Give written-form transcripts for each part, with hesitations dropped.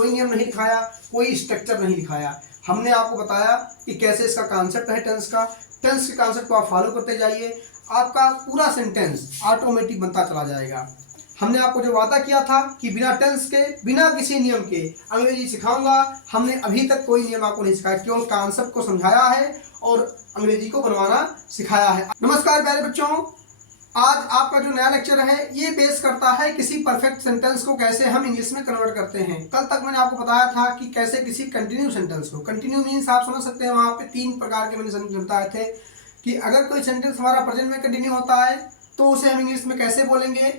कोई नियम नहीं दिखाया, कोई स्ट्रक्चर नहीं दिखाया। हमने आपको बताया कि कैसे इसका कॉन्सेप्ट है टेंस का। टेंस के कॉन्सेप्ट को आप फॉलो करते जाइए, आपका पूरा सेंटेंस ऑटोमेटिक बनता चला जाएगा। हमने आपको जो वादा किया था कि बिना टेंस के, बिना किसी नियम के अंग्रेजी सिखाऊंगा, हमने अभी तक कोई नियम आपको नहीं सिखाया, केवल कॉन्सेप्ट को समझाया है और अंग्रेजी को बनवाना सिखाया है। नमस्कार प्यारे बच्चों, आज आपका जो नया लेक्चर है ये बेस करता है किसी परफेक्ट सेंटेंस को कैसे हम इंग्लिश में कन्वर्ट करते हैं। कल तक मैंने आपको बताया था कि कैसे किसी कंटिन्यू सेंटेंस को, कंटिन्यू मीन्स आप समझ सकते हैं, वहाँ पे 3 प्रकार के मैंने सेंटेंस बताए थे कि अगर कोई सेंटेंस हमारा प्रेजेंट में कंटिन्यू होता है तो उसे हम इंग्लिश में कैसे बोलेंगे,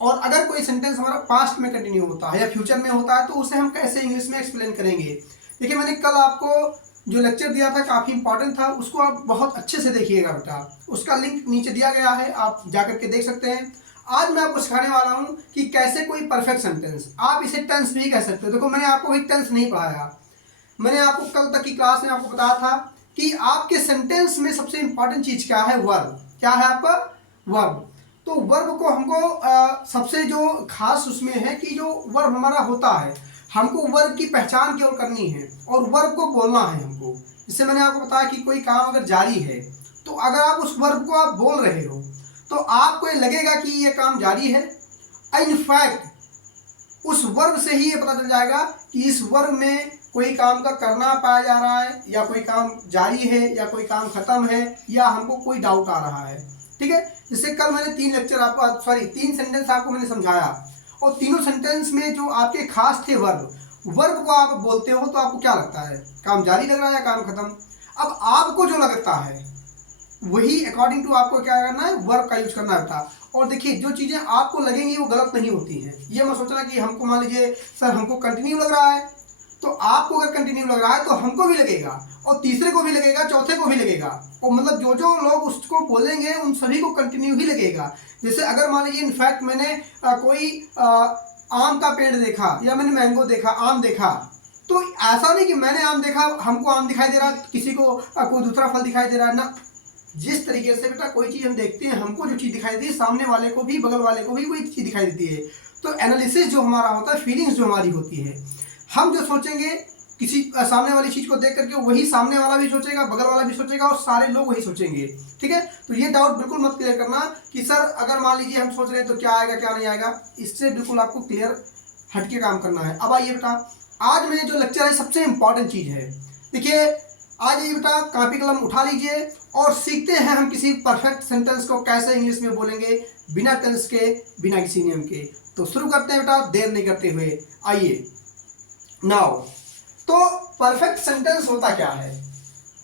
और अगर कोई सेंटेंस हमारा पास्ट में कंटिन्यू होता है या फ्यूचर में होता है तो उसे हम कैसे इंग्लिश में एक्सप्लेन करेंगे। देखिए, मैंने कल आपको जो लेक्चर दिया था काफ़ी इंपॉर्टेंट था, उसको आप बहुत अच्छे से देखिएगा बेटा। उसका लिंक नीचे दिया गया है, आप जाकर के देख सकते हैं। आज मैं आपको सिखाने वाला हूँ कि कैसे कोई परफेक्ट सेंटेंस, आप इसे टेंस भी कह सकते हो। देखो, मैंने आपको भी टेंस नहीं पढ़ाया, मैंने आपको कल तक की क्लास में आपको बताया था कि आपके सेंटेंस में सबसे इंपॉर्टेंट चीज़ क्या है, वर्ब। क्या है आपका? वर्ब। तो वर्ब को हमको सबसे जो खास उसमें है कि जो वर्ब हमारा होता है, हमको वर्ब की पहचान केवल करनी है और वर्ब को बोलना है हमको। जैसे मैंने आपको बताया कि कोई काम अगर जारी है तो अगर आप उस वर्ब को आप बोल रहे हो तो आपको ये लगेगा कि ये काम जारी है। इनफैक्ट उस वर्ब से ही ये पता चल जाएगा कि इस वर्ब में कोई काम का करना पाया जा रहा है, या कोई काम जारी है, या कोई काम खत्म है, या हमको कोई डाउट आ रहा है। ठीक है, जैसे कल मैंने 3 सेंटेंस आपको मैंने समझाया, और तीनों सेंटेंस में जो आपके खास थे वर्ब को आप बोलते हो तो आपको क्या लगता है, काम जारी लग रहा है या काम खत्म। अब आपको जो लगता है वही अकॉर्डिंग टू आपको क्या करना है, वर्ब का यूज करना होता है। और देखिए, जो चीज़ें आपको लगेंगी वो गलत नहीं होती हैं। ये मत सोचना कि हमको, मान लीजिए सर हमको कंटिन्यू लग रहा है, तो आपको अगर कंटिन्यू लग रहा है तो हमको भी लगेगा, और तीसरे को भी लगेगा, चौथे को भी लगेगा, और मतलब जो जो लोग उसको बोलेंगे उन सभी को कंटिन्यू ही लगेगा। जैसे अगर मान लीजिए इनफैक्ट मैंने कोई आम का पेड़ देखा, या मैंने मैंगो देखा, आम देखा, तो ऐसा नहीं कि मैंने आम देखा हमको आम दिखाई दे रहा है, किसी को कोई दूसरा फल दिखाई दे रहा है ना। जिस तरीके से बेटा कोई चीज़ हम देखते हैं, हमको जो चीज़ दिखाई देती है सामने वाले को भी, बगल वाले को भी वही चीज़ दिखाई देती है। तो एनालिसिस जो हमारा होता है, फीलिंग्स जो हमारी होती है, हम जो सोचेंगे किसी सामने वाली चीज़ को देख करके वही सामने वाला भी सोचेगा, बगल वाला भी सोचेगा, और सारे लोग वही सोचेंगे। ठीक है, तो ये डाउट बिल्कुल मत क्लियर करना कि सर अगर मान लीजिए हम सोच रहे हैं तो क्या आएगा क्या नहीं आएगा, इससे बिल्कुल आपको क्लियर हटके काम करना है। अब आइए बेटा, आज में जो लेक्चर है सबसे इंपॉर्टेंट चीज़ है। देखिए, आज ये बेटा कापी कलम उठा लीजिए और सीखते हैं हम किसी परफेक्ट सेंटेंस को कैसे इंग्लिश में बोलेंगे, बिना टेंस के, बिना किसी नियम के। तो शुरू करते हैं बेटा, देर नहीं करते हुए, आइए। नाउ, तो परफेक्ट सेंटेंस होता क्या है?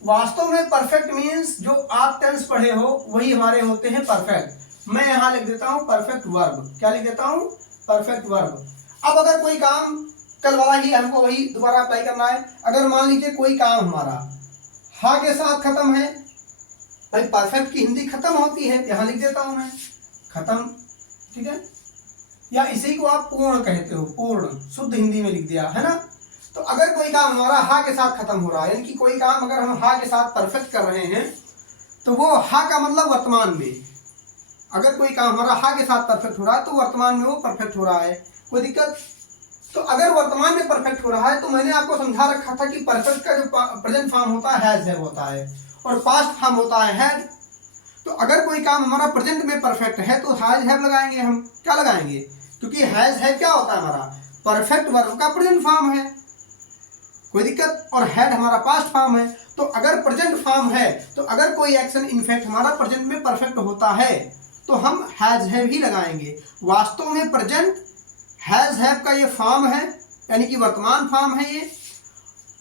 वास्तव में परफेक्ट मीन्स जो आप टेंस पढ़े हो वही हमारे होते हैं परफेक्ट। मैं यहाँ लिख देता हूँ परफेक्ट वर्ब। क्या लिख देता हूँ? Perfect verb. अब अगर कोई काम कल वाला ही हमको वही दोबारा अप्लाई करना है। अगर मान लीजिए कोई काम हमारा हा के साथ खत्म है, भाई परफेक्ट की हिंदी खत्म होती है, यहाँ लिख देता हूँ मैं खत्म। ठीक है, या इसी को आप पूर्ण कहते हो, पूर्ण, शुद्ध हिंदी में लिख दिया है ना। तो अगर कोई काम हमारा हा के साथ खत्म हो रहा है, यानी कि कोई काम अगर हम हा के साथ परफेक्ट कर रहे हैं, तो वो हा का मतलब वर्तमान में। अगर कोई काम हमारा हा के साथ परफेक्ट हो रहा है तो वर्तमान में वो परफेक्ट हो रहा है, कोई दिक्कत। तो अगर वर्तमान में परफेक्ट हो रहा है तो मैंने आपको समझा रखा था कि परफेक्ट का जो प्रेजेंट फॉर्म होता है हैज हैव होता है, और पास्ट फॉर्म होता है हैड। तो अगर कोई काम हमारा प्रेजेंट में परफेक्ट है तो हैज हैव लगाएंगे हम। क्या लगाएंगे? क्योंकि हैज हैव क्या होता है, हमारा परफेक्ट वर्ब का प्रेजेंट फॉर्म है, कोई दिक्कत। और हैड हमारा पास्ट फॉर्म है। तो अगर प्रेजेंट फॉर्म है तो अगर कोई एक्शन इनफैक्ट हमारा प्रेजेंट में परफेक्ट होता है तो हम हैज हैव ही लगाएंगे। वास्तव में प्रेजेंट हैज हैव का ये फॉर्म है, यानी कि वर्तमान फॉर्म है ये,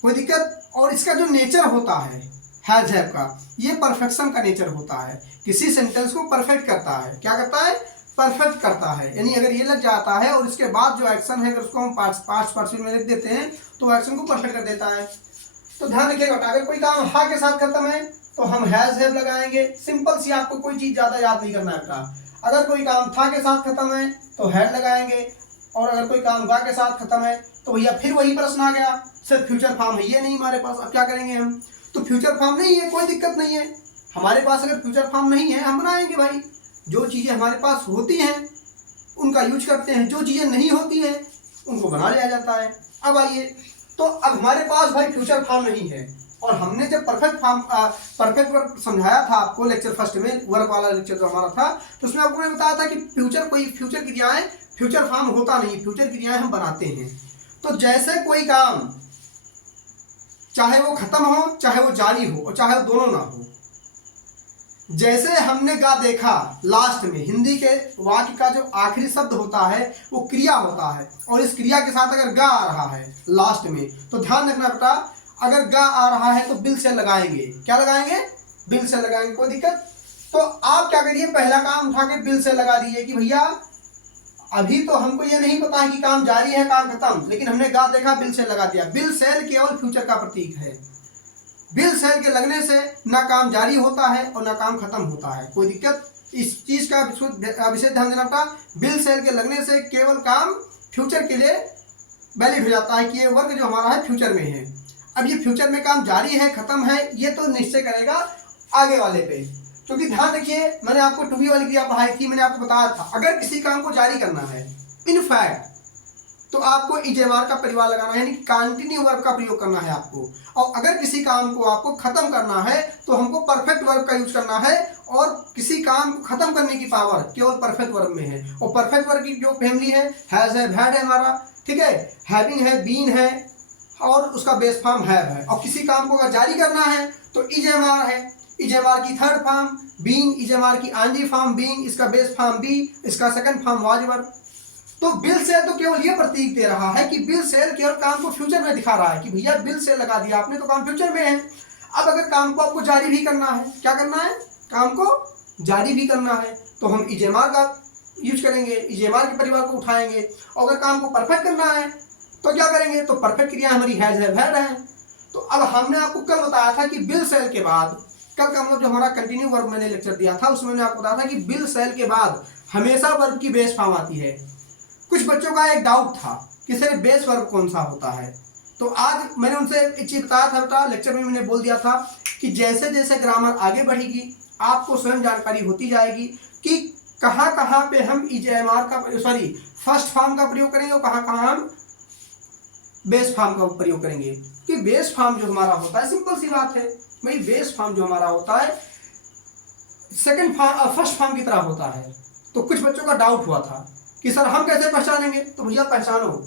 कोई दिक्कत। और इसका जो नेचर होता है हैज हैव का, ये परफेक्शन का नेचर होता है, किसी सेंटेंस को परफेक्ट करता है। क्या करता है? परफेक्ट करता है। यानी अगर ये लग जाता है और इसके बाद जो एक्शन है अगर उसको हम पास्ट पार्टिसिपल में लिख देते हैं तो एक्शन को परफेक्ट कर देता है। तो ध्यान रखिएगा, अगर कोई काम हा के साथ खत्म है तो हम हैज हैव लगाएंगे। सिंपल सी, आपको कोई चीज़ ज़्यादा याद नहीं करना है बेटा। अगर कोई काम था के साथ खत्म है तो हैड लगाएंगे, और अगर कोई काम गा के साथ खत्म है तो भैया फिर वही प्रश्न आ गया, सिर्फ फ्यूचर फॉर्म है ये नहीं हमारे पास, अब क्या करेंगे हम? तो फ्यूचर फॉर्म नहीं है, कोई दिक्कत नहीं है हमारे पास। अगर फ्यूचर फॉर्म नहीं है हम बनाएंगे भाई। जो चीज़ें हमारे पास होती हैं उनका यूज करते हैं, जो चीज़ें नहीं होती हैं उनको बना लिया जाता है। अब आइए, तो अब हमारे पास भाई फ्यूचर फॉर्म नहीं है, और हमने जब परफेक्ट वर्ब समझाया था आपको लेक्चर फर्स्ट में, वर्ब वाला लेक्चर जो हमारा था, तो उसमें आपको मैंने बताया था कि फ्यूचर क्रियाएं फ्यूचर फॉर्म होता नहीं, फ्यूचर क्रियाएं हम बनाते हैं। तो जैसे कोई काम चाहे वो खत्म हो, चाहे वो जारी हो, और चाहे वो दोनों ना हो, जैसे हमने गा देखा लास्ट में, हिंदी के वाक्य का जो आखिरी शब्द होता है वो क्रिया होता है, और इस क्रिया के साथ अगर गा आ रहा है लास्ट में, तो ध्यान रखना बेटा, अगर गा आ रहा है तो बिल से लगाएंगे, क्या लगाएंगे, बिल से लगाएंगे, कोई दिक्कत। तो आप क्या करिए, पहला काम उठा के बिल से लगा दीजिए कि भैया अभी तो हमको ये नहीं पता है कि काम जारी है काम खत्म, लेकिन हमने गा देखा बिल से लगा दिया। बिल सेल केवल फ्यूचर का प्रतीक है, बिल सेल के लगने से ना काम जारी होता है और ना काम खत्म होता है, कोई दिक्कत। इस चीज का विशेष ध्यान देना था, बिल सेल के लगने से केवल काम फ्यूचर के लिए वैलिड हो जाता है कि ये वर्क जो हमारा है फ्यूचर में है। अब ये फ्यूचर में काम जारी है खत्म है, ये तो निश्चय करेगा आगे वाले पे, क्योंकि ध्यान रखिए मैंने आपको टू बी वाली क्रिया पढ़ाई थी, मैंने आपको बताया था अगर किसी काम को जारी करना है इनफैक्ट तो आपको इजेमार का परिवार लगाना है, यानी कंटिन्यू वर्ब का प्रयोग करना है आपको। और अगर किसी काम को आपको खत्म करना है तो हमको परफेक्ट वर्ब का यूज करना है, और किसी काम को खत्म करने की पावर केवल परफेक्ट वर्ब में है। और परफेक्ट वर्ब की जो फैमिली है, हैज है, हैड है हमारा, ठीक है, हैविंग है, बीन है, और उसका बेस फॉर्म हैव है। और किसी काम को अगर जारी करना है तो इजेमार है, इजेमार की थर्ड फॉर्म बीइंग, इजेमार की आंजी फॉर्म बीइंग, इसका बेस फॉर्म बी, इसका सेकंड फॉर्म वाज वर्ब। तो बिल सेल तो केवल ये प्रतीक दे रहा है कि बिल सेल केवल काम को फ्यूचर में दिखा रहा है कि भैया बिल सेल लगा दिया आपने तो काम फ्यूचर में है। अब अगर काम को आपको जारी भी करना है, क्या करना है, काम को जारी भी करना है, तो हम इजेमार का यूज करेंगे, इजेमार के परिवार को उठाएंगे। और अगर काम को परफेक्ट करना है तो क्या करेंगे, तो परफेक्ट क्रिया हमारी हैज है, हैड है। तो अब हमने आपको कल बताया था कि बिल सेल के बाद, कल का मतलब जो हमारा कंटिन्यू वर्ब मैंने लेक्चर दिया था उसमें मैंने आपको बताया था कि बिल सेल के बाद हमेशा वर्ब की बेस फॉर्म आती है। कुछ बच्चों का एक डाउट था कि सर बेस वर्ब कौन सा होता है, तो आज मैंने उनसे एक चीज बताया था बेटा, लेक्चर में मैंने बोल दिया था कि जैसे जैसे ग्रामर आगे बढ़ेगी आपको स्वयं जानकारी होती जाएगी कि कहाँ कहाँ पे हम इजेमार का फर्स्ट फॉर्म का प्रयोग करेंगे और कहाँ कहाँ हम बेस फॉर्म का प्रयोग करेंगे। कि बेस फॉर्म जो हमारा होता है, सिंपल सी बात है भाई, बेस फॉर्म जो हमारा होता है सेकंड फॉर्म फर्स्ट फॉर्म की तरह होता है। तो कुछ बच्चों का डाउट हुआ था कि सर हम कैसे पहचानेंगे, तो भैया पहचानो,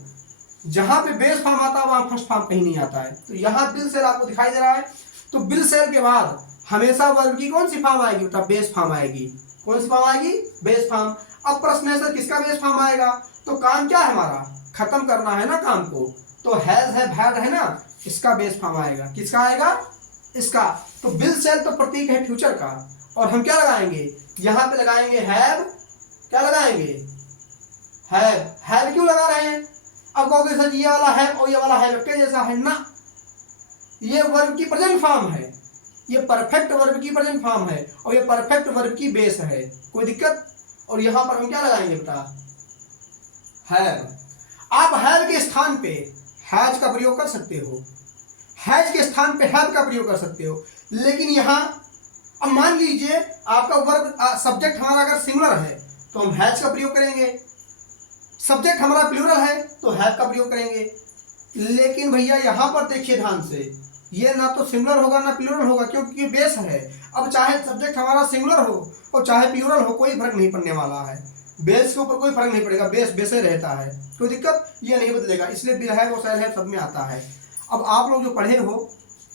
जहां पे बेस फॉर्म आता है वहां फर्स्ट फॉर्म कहीं नहीं आता है। तो यहाँ बिल सेल आपको दिखाई दे रहा है, तो बिल सेल के बाद हमेशा वर्ब की कौन सी फॉर्म आएगी बेटा, बेस फॉर्म आएगी। कौन सी फॉर्म आएगी, बेस फॉर्म। अब प्रश्न है सर किसका बेस फॉर्म आएगा, तो काम क्या है हमारा, खत्म करना है ना काम को, तो हैज है, हैड है ना, इसका बेस फॉर्म आएगा। किसका आएगा, इसका। तो बिल सेल तो प्रतीक है फ्यूचर का, और हम क्या लगाएंगे, यहां पे लगाएंगे हैव, क्या लगाएंगे, हैव। हैव क्यों लगा रहे हैं, अब कहोगे सर ये वाला है और ये वाला है के जैसा है ना, ये वर्ब की प्रेजेंट फॉर्म है, ये परफेक्ट वर्ब की प्रेजेंट फॉर्म है, और ये परफेक्ट वर्ब की बेस है, कोई दिक्कत। और यहां पर हम क्या लगाएंगे बेटा, हैव। आप हैव के स्थान पे हैज का प्रयोग कर सकते हो, हैज के स्थान पे हैव का प्रयोग कर सकते हो, लेकिन यहां अब मान लीजिए आपका वर्ब सब्जेक्ट हमारा अगर सिंगुलर है तो हम हैज का प्रयोग करेंगे, सब्जेक्ट हमारा प्लूरल है तो हैव का प्रयोग करेंगे। लेकिन भैया यहां पर देखिए ध्यान से, ये ना तो सिंगुलर होगा ना प्लूरल होगा, क्योंकि ये बेस है। अब चाहे सब्जेक्ट हमारा सिंगुलर हो और चाहे प्लूरल हो, कोई फर्क नहीं पड़ने वाला है, बेस के ऊपर कोई फर्क नहीं पड़ेगा, बेस बेसे रहता है, कोई दिक्कत ये नहीं बदलेगा। इसलिए बिल है वो सेल है सब में आता है। अब आप लोग जो पढ़े हो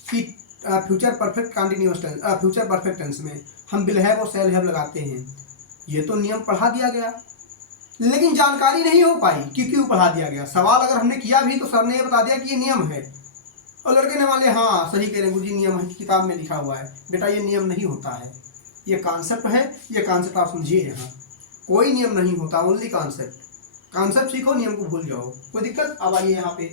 कि future perfect continuous tense, future perfect tense में हम बिल है वो सेल हैव लगाते हैं, ये तो नियम पढ़ा दिया गया, लेकिन जानकारी नहीं हो पाई कि क्यों पढ़ा दिया गया। सवाल अगर हमने किया भी तो सर ने ये बता दिया कि ये नियम है, और लड़के ने वाले हाँ सही कह रहे हैं गुरुजी, नियम है, किताब में लिखा हुआ है। बेटा ये नियम नहीं होता है, ये कॉन्सेप्ट है, ये कॉन्सेप्ट आप समझिए। यहाँ कोई नियम नहीं होता, ओनली कॉन्सेप्ट। कॉन्सेप्ट सीखो, नियम को भूल जाओ, कोई दिक्कत। अब आइए यहाँ पे,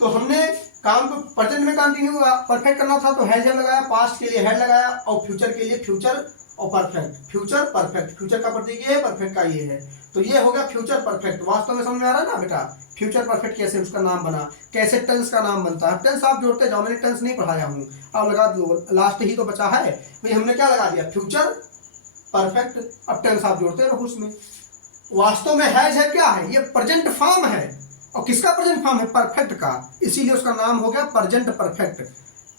तो हमने काम को प्रेजेंट में कंटिन्यू परफेक्ट करना था तो हैज लगाया, पास्ट के लिए हैड लगाया, और फ्यूचर के लिए फ्यूचर और परफेक्ट। फ्यूचर परफेक्ट, फ्यूचर का प्रतीक ये है, परफेक्ट का ये है, तो ये हो गया फ्यूचर परफेक्ट। वास्तव में समझ में आ रहा है ना बेटा, फ्यूचर परफेक्ट कैसे उसका नाम बना, कैसे टेंस का नाम बनता है। टेंस आप जोड़ते जाओ, मैंने टेंस नहीं पढ़ाया हूँ, आप लगा दो, लास्ट ही तो बचा है भाई, हमने क्या लगा दिया, फ्यूचर परफेक्ट। अब टेंस आप जोड़ते रहो उसमें। वास्तव में हैज है क्या है, ये प्रेजेंट फॉर्म है, और किसका प्रेजेंट फॉर्म है? परफेक्ट का, इसीलिए उसका नाम हो गया प्रेजेंट परफेक्ट।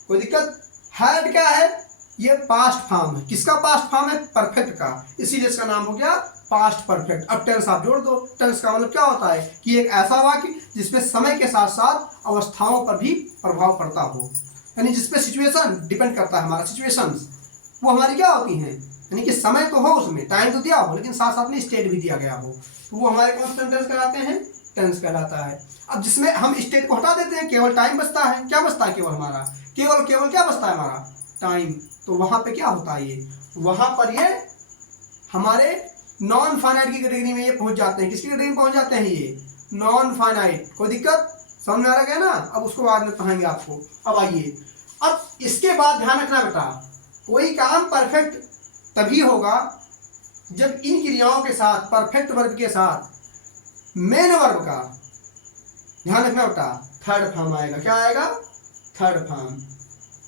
कोई दिक्कत? हैड क्या है? ये पास्ट फॉर्म है। किसका पास्ट फॉर्म है? परफेक्ट का, इसीलिए इसका नाम हो गया पास्ट परफेक्ट। अब टेंस आप जोड़ दो। टेंस का मतलब क्या होता है कि एक ऐसा वाक्य जिसपे समय के साथ साथ अवस्थाओं पर भी प्रभाव पड़ता हो, यानी जिसपे सिचुएशन डिपेंड करता है, हमारा सिचुएशंस वो हमारी क्या होती हैं, यानी कि समय तो हो, उसमें टाइम तो दिया हो, लेकिन साथ साथ में स्टेट भी दिया गया हो, तो वो हमारे कौन से टेंस कहलाते हैं? टेंस कहलाता है। अब जिसमें हम स्टेट को हटा देते हैं, केवल टाइम बचता है। क्या बचता है? केवल हमारा केवल क्या बचता है? हमारा टाइम। तो वहां पे क्या होता है? ये वहां पर ये हमारे नॉन फाइनाइट की कैटेगरी में ये पहुंच जाते हैं। किसकी कैटेगरी में पहुंच जाते हैं? ये नॉन फाइनाइट। कोई दिक्कत? समझ में आ रहा है ना? अब उसको बाद में पढ़ाएंगे आपको। अब आइए, अब इसके बाद ध्यान रखना बेटा, कोई काम परफेक्ट तभी होगा जब इन क्रियाओं के साथ, परफेक्ट वर्ब के साथ मेन वर्ब का, ध्यान रखना बेटा, थर्ड फॉर्म आएगा। क्या आएगा? Third form.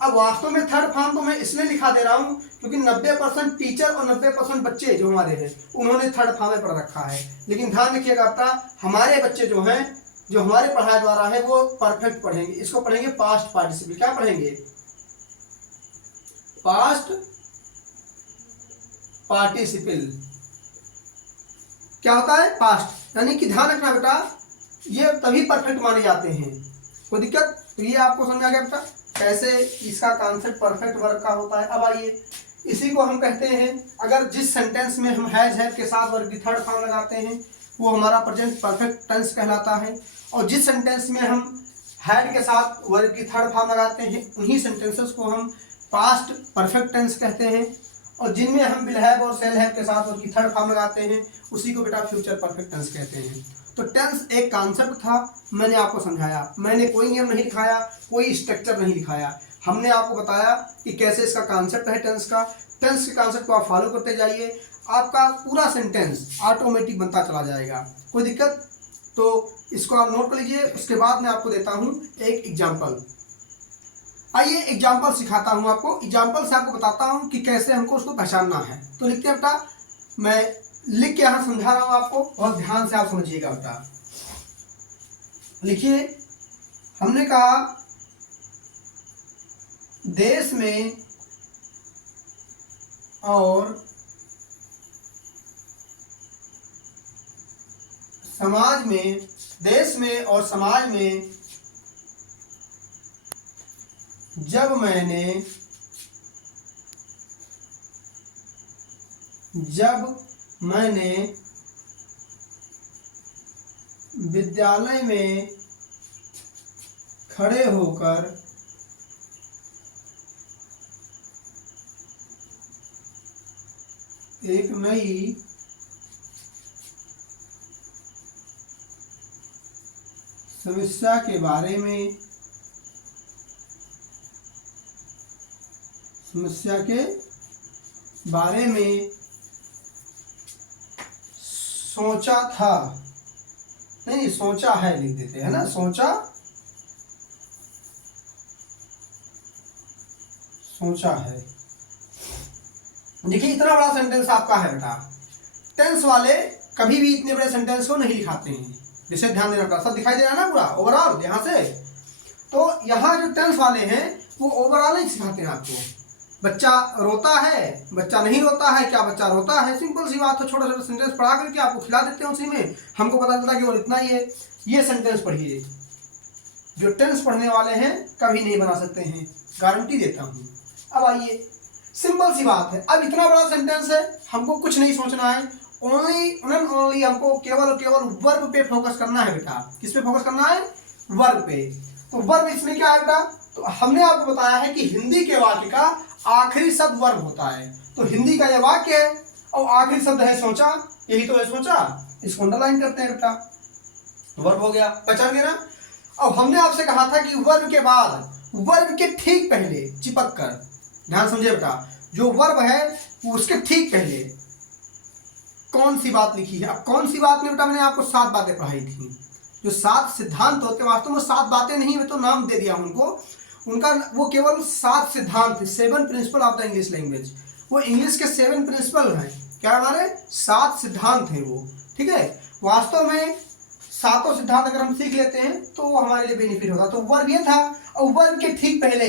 अब वास्तव में थर्ड फॉर्म तो मैं इसलिए लिखा दे रहा हूं क्योंकि 90% टीचर और 90% बच्चे जो हमारे हैं उन्होंने थर्ड फॉर्म पर रखा है। लेकिन ध्यान रखिएगा बेटा, हमारे बच्चे जो हैं, जो हमारे पढ़ाई द्वारा है, वो परफेक्ट पढ़ेंगे। इसको पढ़ेंगे पास्ट पार्टिसिपल। क्या पढ़ेंगे? Past participle. क्या होता है? पास्ट। यानी कि ध्यान रखना बेटा, ये तभी परफेक्ट माने जाते हैं। कोई दिक्कत? तो ये आपको समझ आ गया बेटा कैसे इसका कॉन्सेप्ट परफेक्ट वर्ब का होता है। अब आइए, इसी को हम कहते हैं, अगर जिस सेंटेंस में हम हैज के साथ वर्ब की थर्ड फॉर्म लगाते हैं वो हमारा प्रेजेंट परफेक्ट टेंस कहलाता है, और जिस सेंटेंस में हम हैड के साथ वर्ब की थर्ड फॉर्म लगाते हैं उन्हीं सेंटेंसेस को हम पास्ट परफेक्ट टेंस कहते हैं, और जिनमें हम विल हैव और शैल हैव के साथ वर्ब की थर्ड फॉर्म लगाते हैं उसी को बेटा फ्यूचर परफेक्ट टेंस कहते हैं। तो टेंस एक कॉन्सेप्ट था, मैंने आपको समझाया, मैंने कोई नियम नहीं लिखाया, कोई स्ट्रक्चर नहीं लिखाया, हमने आपको बताया कि कैसे इसका कॉन्सेप्ट है टेंस का। टेंस के कॉन्सेप्ट को आप फॉलो करते जाइए, आपका पूरा सेंटेंस ऑटोमेटिक बनता चला जाएगा। कोई दिक्कत? तो इसको आप नोट कर लीजिए। उसके बाद मैं आपको देता हूं एक एग्जाम्पल। आइए एग्जाम्पल सिखाता हूं आपको, एग्जाम्पल से आपको बताता हूं कि कैसे हमको उसको पहचानना है। तो लिखते हैं बेटा, मैं लिख के यहां समझा रहा हूं आपको, बहुत ध्यान से आप समझिएगा बेटा। लिखिए, हमने कहा देश में और समाज में, देश में और समाज में जब मैंने विद्यालय में खड़े होकर एक नई समस्या के बारे में सोचा था, नहीं सोचा है लिख देते हैं ना, सोचा है। देखिए इतना बड़ा सेंटेंस आपका है बेटा, टेंस वाले कभी भी इतने बड़े सेंटेंस को नहीं लिखाते हैं, विशेष ध्यान देना पड़ा। सब दिखाई दे रहा है ना पूरा ओवरऑल यहाँ से? तो यहाँ जो टेंस वाले हैं वो ओवरऑल नहीं सिखाते हैं आपको। बच्चा रोता है, बच्चा नहीं रोता है, क्या बच्चा रोता है, सिंपल सी बात है, छोटा छोटा सेंटेंस पढ़ा करके आपको खिला देते हैं, उसी में हमको पता चलता है कि वो इतना ही है। ये सेंटेंस पढ़िए, जो टेंस पढ़ने वाले हैं कभी नहीं बना सकते हैं, गारंटी देता हूँ। अब आइए, सिंपल सी बात है, अब इतना बड़ा सेंटेंस है, हमको कुछ नहीं सोचना है, ओनली हमको केवल वर्ब पे फोकस करना है बेटा। किस पे फोकस करना है? वर्ब पे। तो वर्ब इसमें क्या है बेटा? तो हमने आपको बताया है कि हिंदी के वाक्य का आखिरी शब्द वर्ब होता है। तो हिंदी का यह वाक्य है और आखिरी शब्द है सोचा, यही तो है सोचा, इसको अंडरलाइन करते हैं बेटा, वर्ब हो गया। पहचान गए ना? अब हमने आपसे कहा था कि वर्ब के बाद, वर्ब के ठीक पहले चिपक कर, ध्यान समझे बेटा, जो वर्ब है उसके ठीक पहले कौन सी बात लिखी है। अब कौन सी बात में बेटा? मैंने आपको 7 बातें पढ़ाई थी, जो 7 सिद्धांत होते, वास्तव में 7 बातें नहीं, मैं तो नाम दे दिया उनको, उनका वो केवल 7 सिद्धांत थे, 7 principle of the English language. वो इंग्लिश के 7 प्रिंसिपल हैं, क्या हमारे 7 सिद्धांत हैं वो, ठीक है। वास्तव में सातों सिद्धांत अगर हम सीख लेते हैं तो वो हमारे लिए बेनिफिट होगा। तो वर्ब ये था, और वर्ब के ठीक पहले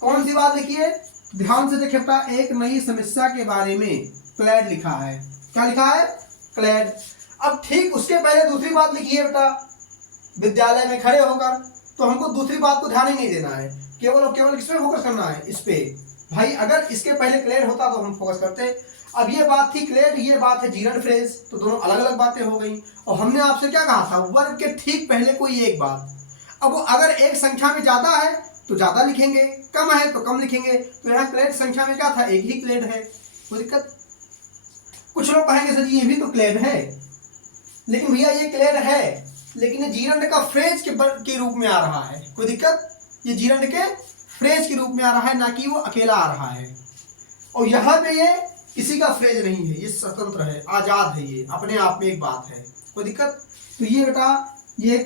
कौन सी बात लिखी है, ध्यान से देखिए बेटा, एक नई समस्या के बारे में क्लैड लिखा है। क्या लिखा है, क्लैड। अब ठीक उसके पहले दूसरी बात लिखी है बेटा, विद्यालय में खड़े होकर। तो हमको दूसरी बात को ध्यान ही नहीं देना है, केवल और केवल किस पे फोकस करना है, इस पे। भाई अगर इसके पहले क्लैड होता तो हम फोकस करते। अब ये बात थी क्लैड, ये बात है जीरंड फ्रेज, तो दोनों अलग अलग बातें हो गई। और हमने आपसे क्या कहा था, वर्ब के ठीक पहले कोई एक बात। अब वो अगर एक संख्या में ज्यादा है तो ज्यादा लिखेंगे, कम है तो कम लिखेंगे। तो यहाँ क्लैड संख्या में क्या था, एक ही क्लैड है, कोई दिक्कत। कुछ लोग कहेंगे सर ये भी तो क्लैड है, लेकिन भैया ये क्लैड है, लेकिन ये जीरंड का फ्रेज के रूप में आ रहा है, कोई दिक्कत। ये जीरंड के फ्रेज के रूप में आ रहा है, ना कि वो अकेला आ रहा है। और यहाँ पे ये किसी का फ्रेज नहीं है, ये स्वतंत्र है, आजाद है, ये अपने आप में एक बात है, कोई दिक्कत। तो ये बेटा ये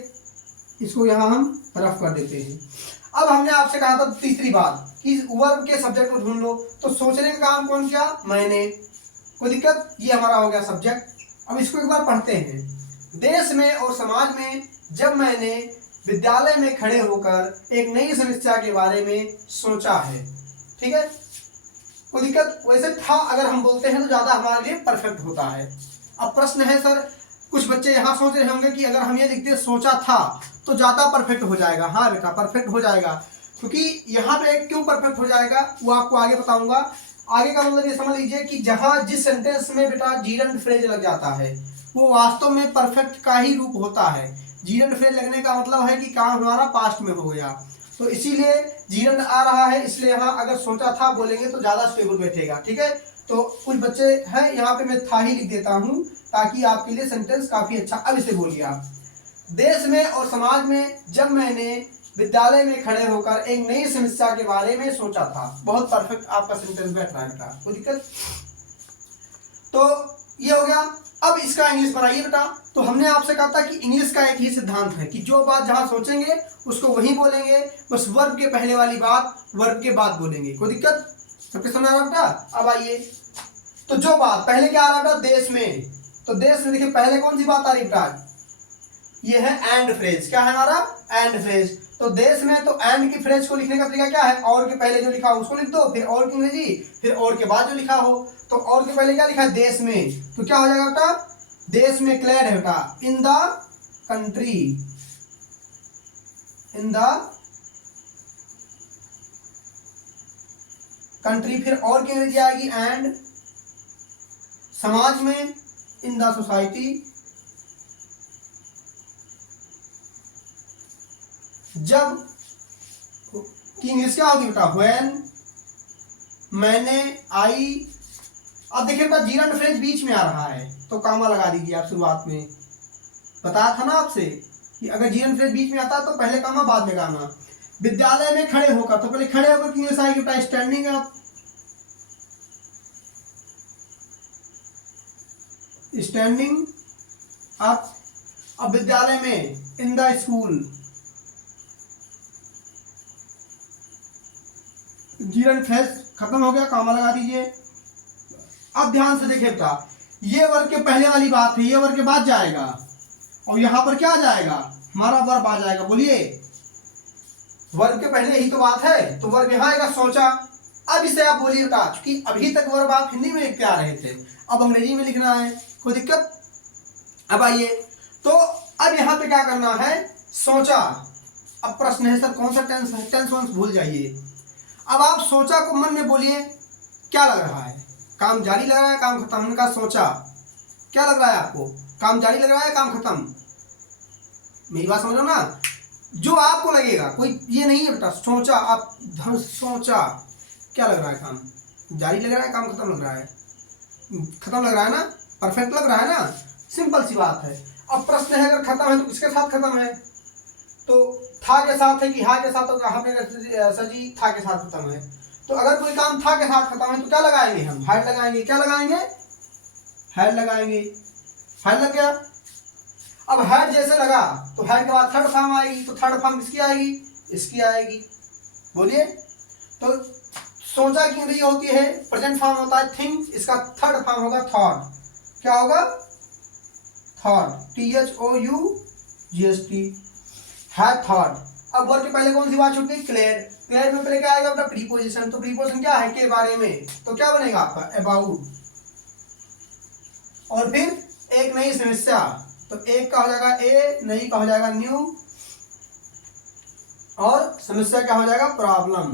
इसको यहाँ हम रफ कर देते हैं। अब हमने आपसे कहा था तीसरी बात कि वर्ब के सब्जेक्ट को ढूंढ लो, तो सोचने का काम कौन किया, मैंने, कोई दिक्कत। ये हमारा हो गया सब्जेक्ट। अब इसको एक बार पढ़ते हैं। देश में और समाज में जब मैंने विद्यालय में खड़े होकर एक नई समस्या के बारे में सोचा है, ठीक है, कोई दिक्कत। वैसे था अगर हम बोलते हैं तो ज्यादा हमारे लिए परफेक्ट होता है। अब प्रश्न है सर, कुछ बच्चे यहाँ सोच रहे होंगे कि अगर हम ये लिखते सोचा था तो ज्यादा परफेक्ट हो जाएगा। हाँ बेटा परफेक्ट हो जाएगा, क्योंकि यहाँ पे क्यों परफेक्ट हो जाएगा वो आपको आगे बताऊंगा। आगे का मतलब ये समझ लीजिए कि जहाँ जिस सेंटेंस में बेटा जीरंड फ्रेज लग जाता है वो वास्तव में परफेक्ट का ही रूप होता है। जीरंड फ्रेज लगने का मतलब है कि काम हमारा पास्ट में हो गया, तो इसीलिए जीरंड आ रहा है, इसलिए यहाँ अगर सोचा था बोलेंगे तो ज्यादा स्टेबल बैठेगा, ठीक है। तो कुछ बच्चे हैं यहाँ पे मैं था ही लिख देता हूँ ताकि आपके लिए सेंटेंस काफी अच्छा। अब इसे बोलिए आप, देश में और समाज में जब मैंने विद्यालय में खड़े होकर एक नई समस्या के बारे में सोचा था। बहुत परफेक्ट आपका सेंटेंस बैठ रहा है बेटा, कोई दिक्कत। तो ये हो गया। अब इसका इंग्लिश बनाइए बेटा। तो हमने आपसे कहा था कि इंग्लिश का एक ही सिद्धांत है कि जो बात जहां सोचेंगे उसको वही बोलेंगे, बस वर्ब के पहले वाली बात वर्ब के बाद बोलेंगे, कोई दिक्कत। सबके समझ आ रहा बेटा। अब आइए, तो जो बात पहले क्या आ रहा बेटा, देश में। तो देश में देखिए पहले कौन सी बात आ रही बेटा, ये है एंड फ्रेज। क्या है हमारा, एंड फ्रेज। तो देश में तो एंड की फ्रेज को लिखने का तरीका क्या है, और के पहले जो लिखा हो उसको लिख दो, फिर और की अंग्रेजी, फिर और के बाद जो लिखा हो। तो और के पहले क्या लिखा है, देश में, तो क्या हो जाएगा बेटा, देश में क्लैड है बेटा, in the country, in the country. फिर और की अंग्रेजी आएगी एंड, समाज में इन द सोसाइटी। जब की इंग्लिश क्या होगी बेटा, व्हेन, मैंने, आई। अब देखिए बेटा जीरंड फ्रेज बीच में आ रहा है तो कामा लगा दीजिए आप। शुरुआत में बताया था ना आपसे कि अगर जीरंड फ्रेज बीच में आता है तो पहले कामा बाद में कामा। विद्यालय में खड़े होकर, तो पहले खड़े होकर की इंग्लिश आएगी बेटा स्टैंडिंग अप, स्टैंडिंग अप। अब विद्यालय में in the school, gerund phrase खत्म हो गया, कामा लगा दीजिए। अब ध्यान से देखिए बेटा, ये वर्ग के पहले वाली बात है, ये वर्ग के बाद जाएगा, और यहां पर क्या आ जाएगा, हमारा वर्ब आ जाएगा। बोलिए, वर्ब के पहले ही तो बात है, तो वर्ब यहां आएगा, सोचा। अब इसे आप बोलिए बेटा, क्योंकि अभी तक वर्ब आप हिंदी में लिखते आ रहे थे, अब अंग्रेजी में लिखना है, कोई दिक्कत। अब आइए, तो अब यहां पे क्या करना है, सोचा। अब प्रश्न है सर कौन सा टेंस है, टेंस वंस भूल जाइए। अब आप सोचा को मन में बोलिए, क्या लग रहा है, काम जारी लग रहा है, काम खत्म। हमने कहा सोचा, क्या लग रहा है आपको, काम जारी लग रहा है, काम खत्म। मेरी बात समझो ना, जो आपको लगेगा, कोई ये नहीं है बेटा। सोचा, आप सोचा, क्या लग रहा है, काम जारी लग रहा है, काम खत्म लग रहा है, खत्म लग रहा है ना, परफेक्ट लग रहा है ना, सिंपल सी बात है। अब प्रश्न है अगर खत्म है तो किसके साथ खत्म है, तो था के साथ है कि हा के साथ, तो हमने सर जी था के साथ खत्म है। तो अगर कोई काम था के साथ खत्म है तो क्या लगाएंगे हम, हैड लगाएंगे। क्या लगाएंगे, हैड लगाएंगे। हैड लग गया। अब हैड जैसे लगा तो हैड के बाद थर्ड फॉर्म आएगी, तो थर्ड फॉर्म किसकी आएगी, इसकी आएगी। बोलिए, तो सोचा की अंग्रेजी होती है, प्रेजेंट फॉर्म होता है थिंक, इसका थर्ड फॉर्म होगा थॉट। क्या होगा, thought, THOUGHT। GST had thought. अब वर्ब के पहले कौन सी बात छूट गई? क्लेयर। क्लेयर में पहले क्या आएगा अपना प्रीपोजिशन, तो प्रीपोजिशन क्या है? के बारे में, तो क्या बनेगा आपका? अबाउट। और फिर एक नई समस्या, तो एक का हो जाएगा ए, नई का हो जाएगा न्यू, और समस्या क्या हो जाएगा? प्रॉब्लम।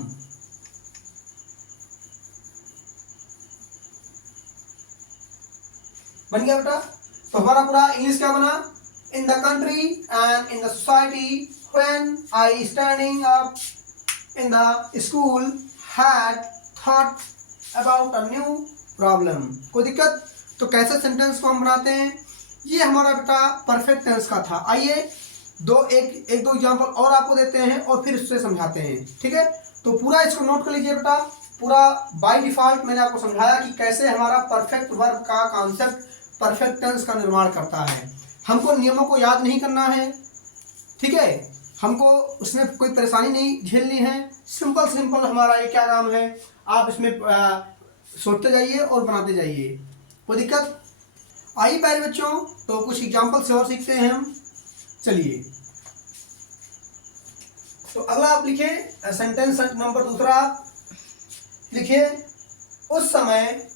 बन गया बेटा। तो हमारा पूरा इंग्लिश क्या बना? In the country and in the society when I standing up in the school had thought about a new problem. कोई दिक्कत? तो कैसे सेंटेंस को हम बनाते हैं? ये हमारा बेटा परफेक्ट टेंस का था। आइए एक दो एग्जांपल और आपको देते हैं और फिर उससे समझाते हैं, ठीक है? तो पूरा इसको नोट कर लीजिए बेटा। पूरा बाय डिफॉल्ट मैंने आपको समझाया कि कैसे हमारा परफेक्ट वर्ब का कॉन्सेप्ट परफेक्ट टेंस का निर्माण करता है। हमको नियमों को याद नहीं करना है, ठीक है? हमको उसमें कोई परेशानी नहीं झेलनी है। सिंपल सिंपल हमारा ये क्या काम है, आप इसमें सोचते जाइए और बनाते जाइए। कोई दिक्कत? आइए प्यारे बच्चों, तो कुछ एग्जाम्पल से और सीखते हैं हम। चलिए, तो अगला आप लिखे सेंटेंस नंबर दूसरा लिखिए, उस समय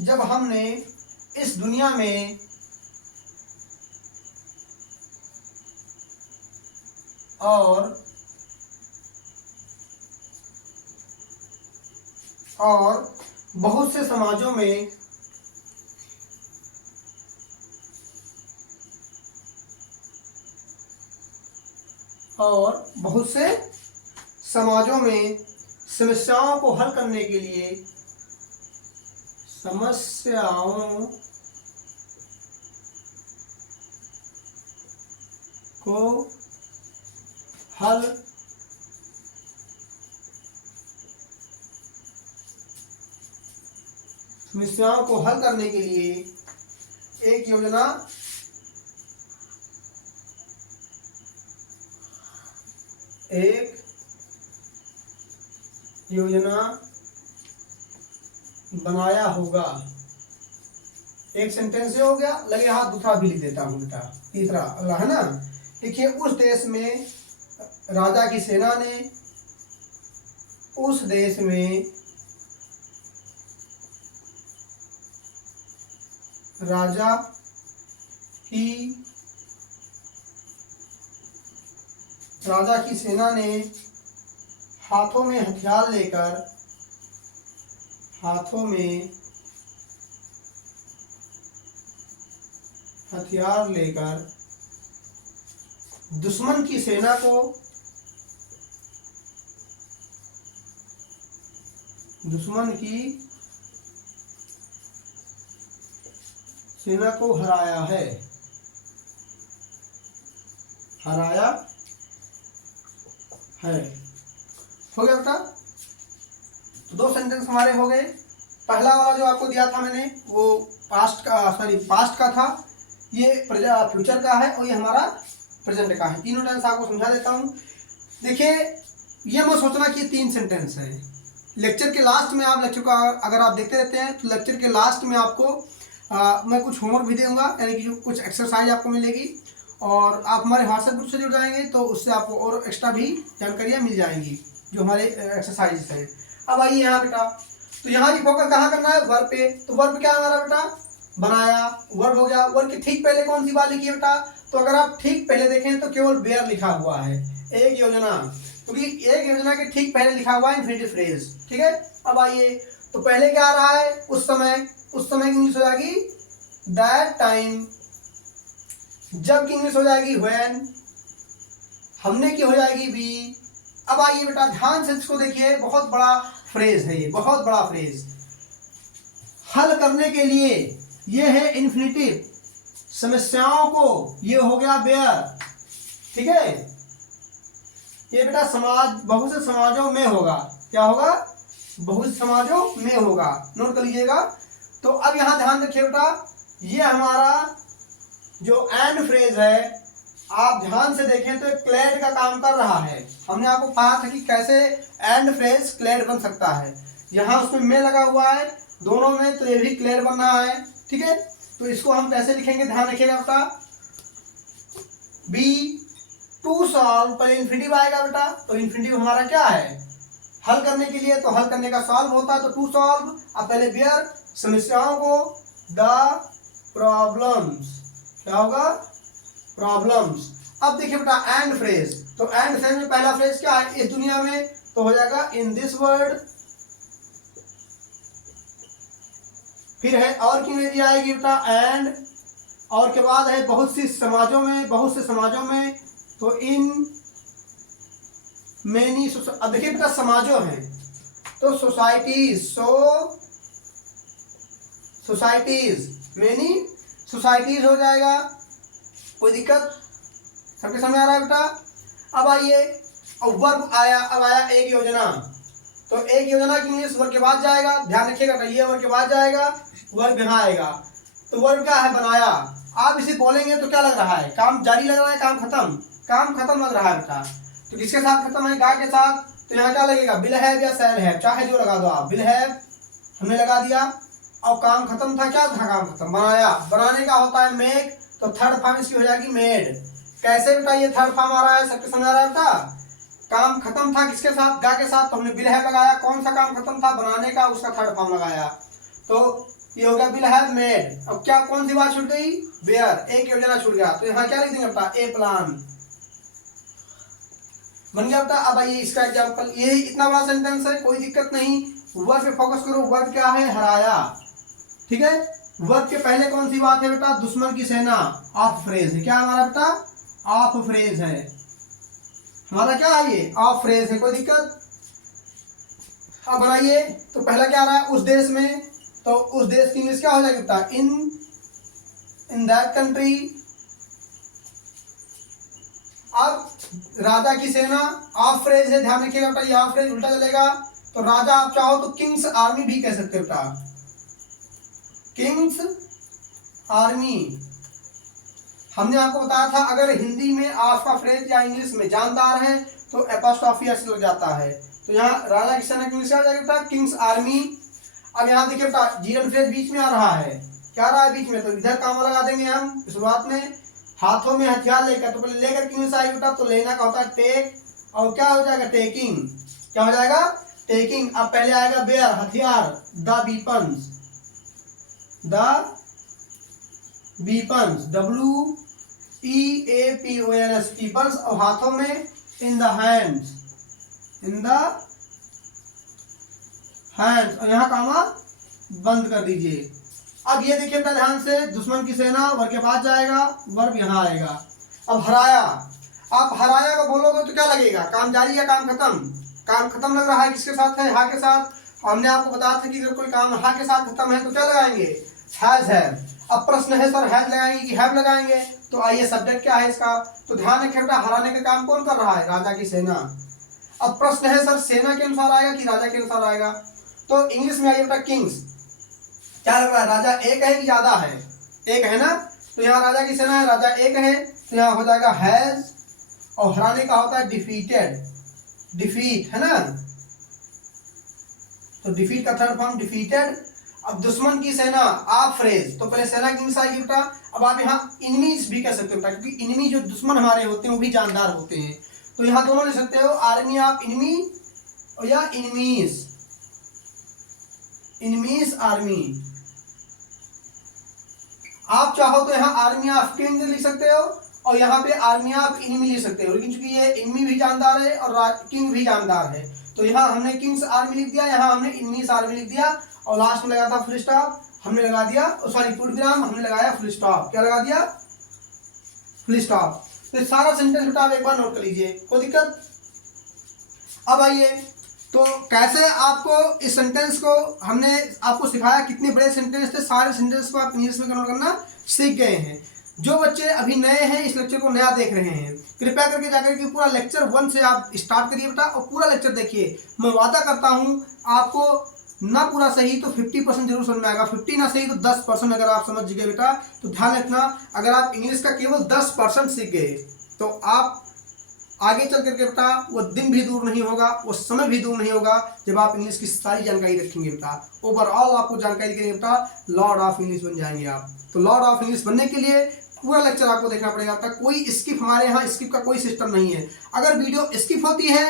जब हमने इस दुनिया में और बहुत से समाजों में समस्याओं को हल करने के लिए समस्याओं को हल करने के लिए एक योजना बनाया होगा। एक सेंटेंस से हो गया, लगे हाथ दूसरा भी लिख देता हूं बेटा। तीसरा अगला है ना, देखिए, उस देश में राजा की सेना ने राजा की सेना ने हाथों में हथियार लेकर दुश्मन की सेना को हराया है। हो गया बेटा। तो दो सेंटेंस हमारे हो गए। पहला वाला जो आपको दिया था मैंने, वो पास्ट का था, ये फ्यूचर का है, और ये हमारा प्रेजेंट का है। तीनों टेंस आपको समझा देता हूँ। देखिए, ये मत सोचना कि 3 सेंटेंस है। लेक्चर के लास्ट में आप लेक्चर को अगर आप देखते रहते हैं तो लेक्चर के लास्ट में आपको मैं कुछ होमवर्क भी दूंगा, यानी कि कुछ एक्सरसाइज आपको मिलेगी, और आप हमारे व्हाट्सएप ग्रुप से जुड़ जाएंगे तो उससे आपको और एक्स्ट्रा भी जानकारियाँ मिल जाएंगी जो हमारे एक्सरसाइज हैं। अब आइए यहाँ बेटा, तो यहाँ भी फोकस कहाँ करना है? वर्ब पे। तो वर्ब क्या है हमारा बेटा? बनाया। वर्ब हो गया। वर्ब के ठीक पहले कौन सी बात लिखी है बेटा? तो अगर आप ठीक पहले देखें तो केवल वेयर लिखा हुआ है, एक योजना, क्योंकि एक योजना के ठीक पहले लिखा हुआ है इंफिनिटिव फ्रेज, ठीक है? अब आइए, तो पहले क्या आ रहा है? उस समय की इंग्लिश हो जाएगी दैट टाइम, जब की इंग्लिश हो जाएगी व्हेन, हमने की हो जाएगी बी। अब आइए बेटा, ध्यान से इसको देखिए, बहुत बड़ा फ्रेज है ये, बहुत बड़ा फ्रेज। हल करने के लिए, ये है इन्फिनिटिव, समस्याओं को, ये हो गया बेयर, ठीक है? ये बेटा बहुत से समाजों में होगा। क्या होगा? बहुत से समाजों में होगा। नोट कर लीजिएगा। तो अब यहां ध्यान रखिए बेटा, ये हमारा जो एंड फ्रेज है, आप ध्यान से देखें तो क्लेड का काम कर रहा है। हमने आपको कहा था कि कैसे एंड फ्रेज क्लेड बन सकता है। यहाँ उसमें में लगा हुआ है दोनों में, तो ये भी क्लेड बन रहा है। ठीक है, तो इसको हम कैसे लिखेंगे, ध्यान रखिएगा बेटा। बी टू सॉल्व, पहले इन्फिनिटिव आएगा बेटा, तो इन्फिनिटिव हमारा क्या है, हल करने के लिए, तो हल करने का सॉल्व होता है, तो टू सॉल्व। अब पहले बियर समस्याओं को, द प्रॉब्लम्स, क्या होगा, प्रॉब्लम्स। अब देखिए बेटा एंड फ्रेज, तो एंड फ्रेज में पहला फ्रेज क्या है इस दुनिया में, तो हो जाएगा इन दिस वर्ल्ड। फिर है और की अंग्रेजी आएगी बेटा एंड, और के बाद है बहुत सी समाजों में, बहुत से समाजों में, तो इन मेनी। अब देखिए बेटा समाजों हैं तो सोसाइटीज, सोसाइटीज, मेनी सोसाइटीज हो जाएगा, कोई दिक्कत, सबके समझ आ रहा है बेटा। अब आइए, अब वर्ब आया, अब आया एक योजना, तो एक योजना की इंग्लिश वर्ब के बाद जाएगा, ध्यान रखिएगा, ये वर्ब के बाद जाएगा, वर्ब यहाँ आएगा, तो वर्ब क्या है, बनाया। आप इसे बोलेंगे तो क्या लग रहा है, काम जारी लग रहा है, काम खत्म, काम खत्म लग रहा है बेटा। तो किसके साथ खत्म है, गा के साथ, तो यहाँ क्या लगेगा, विल हैव या शैल हैव, चाहे जो लगा दो आप, विल हैव हमने लगा दिया, और काम खत्म था, क्या था, काम खत्म, बनाया, बनाने का होता है मेक, तो थर्ड फॉर्म इसकी हो जाएगी मेड। कैसे बेटा ये थर्ड फॉर्म आ रहा है, सबके समझ आ रहा है बेटा। काम खत्म था किसके साथ, गा के साथ, तो हमने विल हैव लगाया, कौन सा काम खत्म था, बनाने का, उसका थर्ड फॉर्म लगाया, तो ये हो गया विल हैव मेड। अब क्या कौन सी बात छूट गई, वेयर, एक योजना छूट गया, तो यहाँ क्या लिख देंगे बेटा, ए प्लान, बन गया बेटा। अब आइए इसका एग्जांपल, ये इतना बड़ा सेंटेंस है, कोई दिक्कत नहीं, वर्ब पे फोकस करो, वर्ब क्या है, हराया। ठीक है, वर्ब के पहले कौन सी बात है बेटा, दुश्मन की सेना, ऑफ फ्रेज है, क्या हमारा बेटा, ऑफ फ्रेज है हमारा, क्या है ये, ऑफ फ्रेज है, कोई दिक्कत। अब बनाइए, तो पहला क्या आ रहा है, उस देश में, तो उस देश की इंग्लिश क्या हो जाएगी बेटा, इन दैट कंट्री। अब राजा की सेना, ऑफ फ्रेज है, ध्यान रखिएगा बेटा, ये ऑफ फ्रेज उल्टा चलेगा, तो राजा आप चाहो तो किंग्स आर्मी भी कह सकते हो बेटा, किंग्स आर्मी। हमने आपको बताया था अगर हिंदी में ऑफ का फ्रेज या इंग्लिश में जानदार है तो एपोस्ट्रोफी एस लग जाता है, तो यहाँ राजा की सेना की इंग्लिश आ जाएगा बेटा, किंग्स आर्मी। अब यहाँ देखिए बेटा जीएन फ्रेज बीच में आ रहा है, क्या आ रहा है बीच में, तो इधर काम लगा देंगे हम शुरुआत में, हाथों में हथियार लेकर, तो पहले लेकर किंग्स आई बेटा, तो लेना का होता है टेक, और क्या हो जाएगा, टेकिंग, क्या हो जाएगा, टेकिंग। अब पहले आएगा बेयर, हथियार, the weapons, the weapons, WEAPONS, weapons, और हाथों में in the hands, in the hands, और यहाँ कामा बंद कर दीजिए। अब ये देखिए ध्यान से, दुश्मन की सेना, वर्ब के बाद जाएगा, वर्ब यहाँ आएगा। अब हराया, आप हराया को बोलोगे तो क्या लगेगा, काम जारी या काम खत्म, काम खत्म लग रहा है, किसके साथ है, हा के साथ। हमने आपको बताया था कि अगर कोई काम हा के साथ खत्म है तो क्या लगाएंगे, हैज है। अब प्रश्न है सर हैज लगाएंगे कि हैव लगाएंगे, तो आइए सब्जेक्ट क्या है इसका, तो ध्यान रखिए बेटा हराने का काम कौन कर रहा है, राजा की सेना। अब प्रश्न है सर सेना के अनुसार आएगा कि राजा के अनुसार आएगा, तो इंग्लिश में आइए बेटा किंग्स, क्या लग रहा है, राजा एक है कि ज्यादा है, एक है ना, तो यहाँ राजा की सेना है, राजा एक है, तो यहाँ हो जाएगा हैज, और हराने का होता है डिफीटेड, डिफीट है ना, तो डिफीट का थर्ड फॉर्म डिफीटेड। अब दुश्मन की सेना, आप फ्रेज, तो पहले सेना की इंग्लिश आएगी बेटा। अब आप यहाँ इनमीज भी कह सकते हो बेटा, क्योंकि इनमी जो दुश्मन हमारे होते हैं वो भी जानदार होते हैं, तो यहाँ दोनों ले सकते हो, आर्मी ऑफ इनमी या इनमीज, इनमीज आर्मी। आप चाहो तो यहाँ आर्मी ऑफ किंग लिख सकते हो, और यहाँ पे आर्मी ऑफ इनमी लिख सकते हो, लेकिन चूंकि ये इनमी भी जानदार है और किंग भी जानदार है, तो यहाँ हमने किंग्स आर्मी लिख दिया, यहाँ हमने इनमीज आर्मी लिख दिया, और लास्ट में लगा था फुल स्टॉप, हमने लगा दिया, सॉरी पूर्णविराम, हमने लगाया फुल स्टॉप, क्या लगा दिया, फुल स्टॉप। तो सारा सेंटेंस बेटा आप एक बार नोट कर लीजिए, कोई दिक्कत। अब आइए, तो कैसे आपको इस सेंटेंस को हमने आपको सिखाया, कितने बड़े सेंटेंस थे, सारे सेंटेंस को आप इंग्लिश में कन्वर्ट करना सीख गए हैं। जो बच्चे अभी नए हैं इस लेक्चर को नया देख रहे हैं, कृपया करके जाकर के पूरा लेक्चर 1 से आप स्टार्ट करिए बेटा, और पूरा लेक्चर देखिए। मैं वादा करता हूँ आपको ना पूरा सही तो 50% जरूर समझ में आएगा, 50 ना सही तो 10% अगर आप समझ गए बेटा, तो ध्यान रखना, अगर आप इंग्लिश का केवल 10% सीख गए तो आप आगे चल करके बेटा वो दिन भी दूर नहीं होगा, वो समय भी दूर नहीं होगा जब आप इंग्लिश की सारी जानकारी रखेंगे बेटा। ओवरऑल आपको जानकारी के लिए बेटा लॉर्ड ऑफ इंग्लिश बन जाएंगे आप। तो लॉर्ड ऑफ इंग्लिश बनने के लिए पूरा लेक्चर आपको देखना पड़ेगा बेटा। कोई स्किप, हमारे यहाँ स्किप का कोई सिस्टम नहीं है। अगर वीडियो स्किप होती है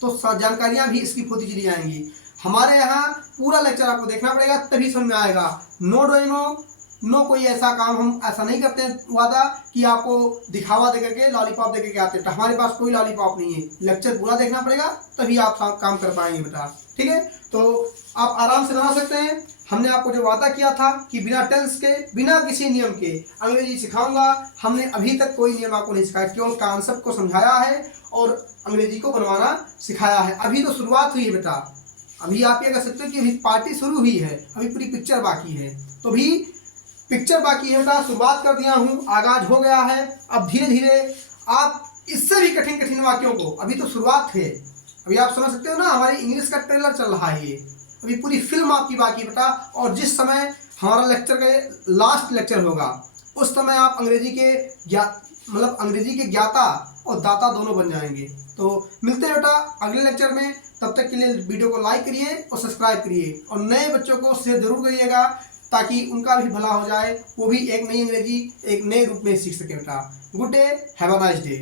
तो जानकारियाँ भी स्किप होती चली जाएंगी। हमारे यहाँ पूरा लेक्चर आपको देखना पड़ेगा, तभी समझ में आएगा। नो डेमो, नो कोई ऐसा काम, हम ऐसा नहीं करते हैं वादा कि आपको दिखावा दे करके लॉलीपॉप दे करके आते हैं। हमारे पास कोई लॉलीपॉप नहीं है। लेक्चर पूरा देखना पड़ेगा तभी आप काम कर पाएंगे बेटा। ठीक है, तो आप आराम से बना सकते हैं। हमने आपको जो वादा किया था कि बिना टेंस के, बिना किसी नियम के अंग्रेजी सिखाऊंगा, हमने अभी तक कोई नियम आपको नहीं सिखाया, केवल कॉन्सेप्ट को समझाया है और अंग्रेजी को बनवाना सिखाया है। अभी तो शुरुआत हुई है बेटा। अभी आप ये कह सकते हो कि अभी पार्टी शुरू हुई है, अभी पूरी पिक्चर बाकी है। तो भी पिक्चर बाकी है बेटा, शुरुआत कर दिया हूँ, आगाज हो गया है। अब धीरे धीरे आप इससे भी कठिन कठिन वाक्यों को, अभी तो शुरुआत है, अभी आप समझ सकते हो ना, हमारी इंग्लिश का ट्रेलर चल रहा है ये, अभी पूरी फिल्म आपकी बाकी बेटा। और जिस समय हमारा लेक्चर का लास्ट लेक्चर होगा उस समय आप अंग्रेजी के अंग्रेजी के ज्ञाता और दाता दोनों बन जाएंगे। तो मिलते हैं बेटा अगले लेक्चर में। तब तक के लिए वीडियो को लाइक करिए और सब्सक्राइब करिए और नए बच्चों को शेयर जरूर करिएगा ताकि उनका भी भला हो जाए, वो भी एक नई अंग्रेजी एक नए रूप में सीख सके बेटा। Good day, have a nice day.